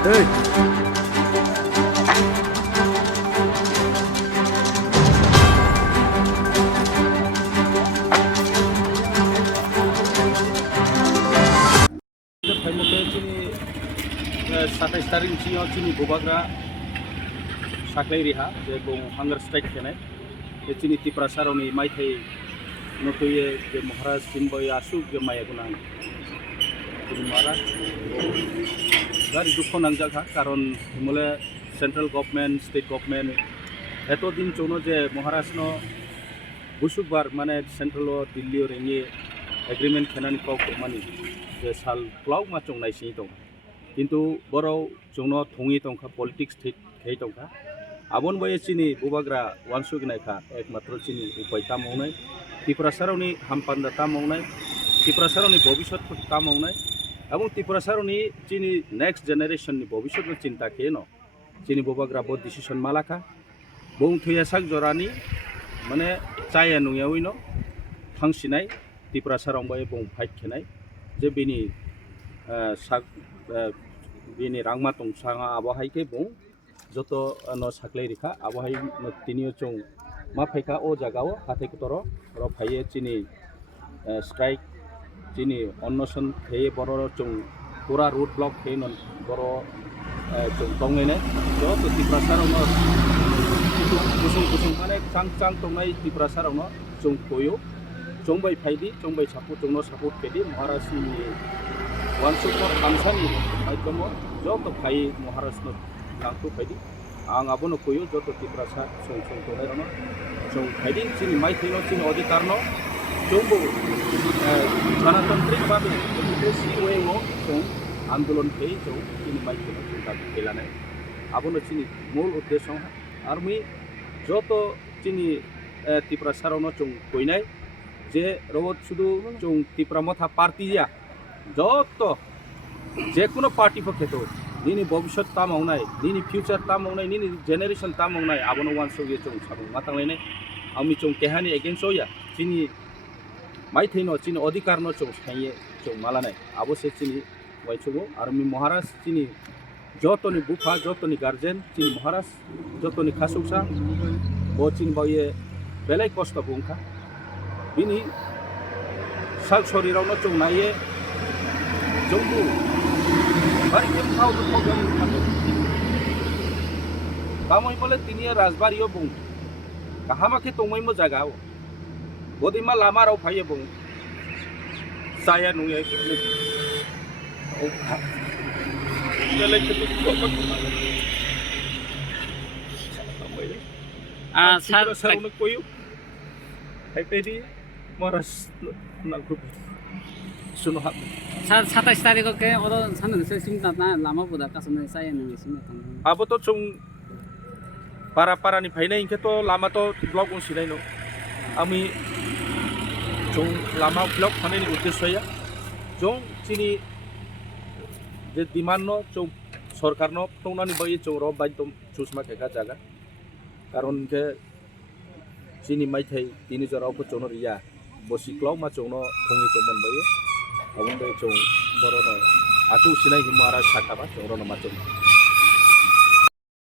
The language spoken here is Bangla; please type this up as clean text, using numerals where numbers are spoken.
Hey. Satai staring ciyo cini bobagra saklai riha je bong hunger strike kene je cini tiprasaroni mai thai notoye je Maharaj Simboy asuk je maya gunang ini mara dari dukho nangjaka karon mule central government state government eto din chono je Maharaj no busukbar mane central o Delhi o rengi agreement khenani kau mani je sal plau ma chong nai si tong কিন্তু বড় জন্য থঙি টংকা পলিটিক্স থৈ টংকা আবন বয়ে চিনি বুবাগ্রা ওয়ানসুক নাইখা একমাত্র চিনি উপায় তা মাवनाय ত্রিপুরাসারনি হামপান্দা তা মাवनाय ত্রিপুরাসারনি ভবিষ্যৎ তা মাवनाय এবং ত্রিপুরাসারনি চিনি নেক্সট জেনারেশননি ভবিষ্যৎ চিন্তা কেন চিনি বুবাগ্রা বড় ডিসিশন মালাকা বং থুয়া সাক জরানি মানে চায়া নুয়াউইনো থাংसिनाय ত্রিপুরাসারং বয়ে বং ফাইট খেনাय যে বিনি সাক bini rangma tongsanga abahai ke bong joto no saklai rikha abahai no tinio chong ma phaika o jagao hathai kotoro ro phaiye chini strike chini onnoson kheye boro chong pura road block kheye non boro chong tongne joto tiprasar no kusung mane chang tongnai tiprasar no chong koyo chongbai phaidi chongbai support chongno support kedi Maharashtra ni wansukno kamsani aikomo joto phai Maharashtra langtu phaidi ang abono koyo joto tiprasa song tonai rono song phaidi chini mai thino chini odikarno chongbo ganatantric bhabe democracy way mo song आंदोलन khei jo chini mai thino chingta kelane abono chini mul uddesho army joto chini tiprasa rono chong koinai যে রোবট শুধু চং ত্রিপুরা মথা পার্টি যা যত যে কোনো পার্টি পক্ষে তো নিনি ভবিষ্যৎ তা মাवनाय নিনি ফিউচার তা মাवनाय নিনি জেনারেশন তা मावनाय আবনো ওয়ান সগে চং সাবং মাতাংলাইনে আমি চং কেহানি এগেইনস্ট হইয়া চিনি মাইথেনো চিনি অধিকার ন চং সাইয়ে চং মালানাय আবসে চিনি ওয়াইছগো আর মি মহারাজ চিনি যতনি বুফা যতনি গার্জেন চিনি মহারাজ যতনি খাসুসা ও চিনি বয়ে বেলাই কষ্ট বুংখা bini sak sorirauno chong naye jongbu bari ke phau du phau gam khate kamoi bole tinia rajbario bung kahama ke tongmai mo jaga o bodima lama rau phaiye bung saya nuye o kha lele ke tu ko sar sarune koyo hai pedi Maharaj nagrup suno hat sar 27 tarik ke odo sanan se simta na lama buda kasone saya nang simta tang abo to chung para ni phaina inke to lama to blog un sinai no ami chung lama blog phane ni uddeshoya jong chini je demand no chung sarkar no tongnani bai chung ro bai tom chusma kheka jaga karon ke chini mai thai tini jorau ko chono ria bosi klong ma chongno thongi chomon baye abong de chong borono achu sinai himara sakaba chongro no ma chong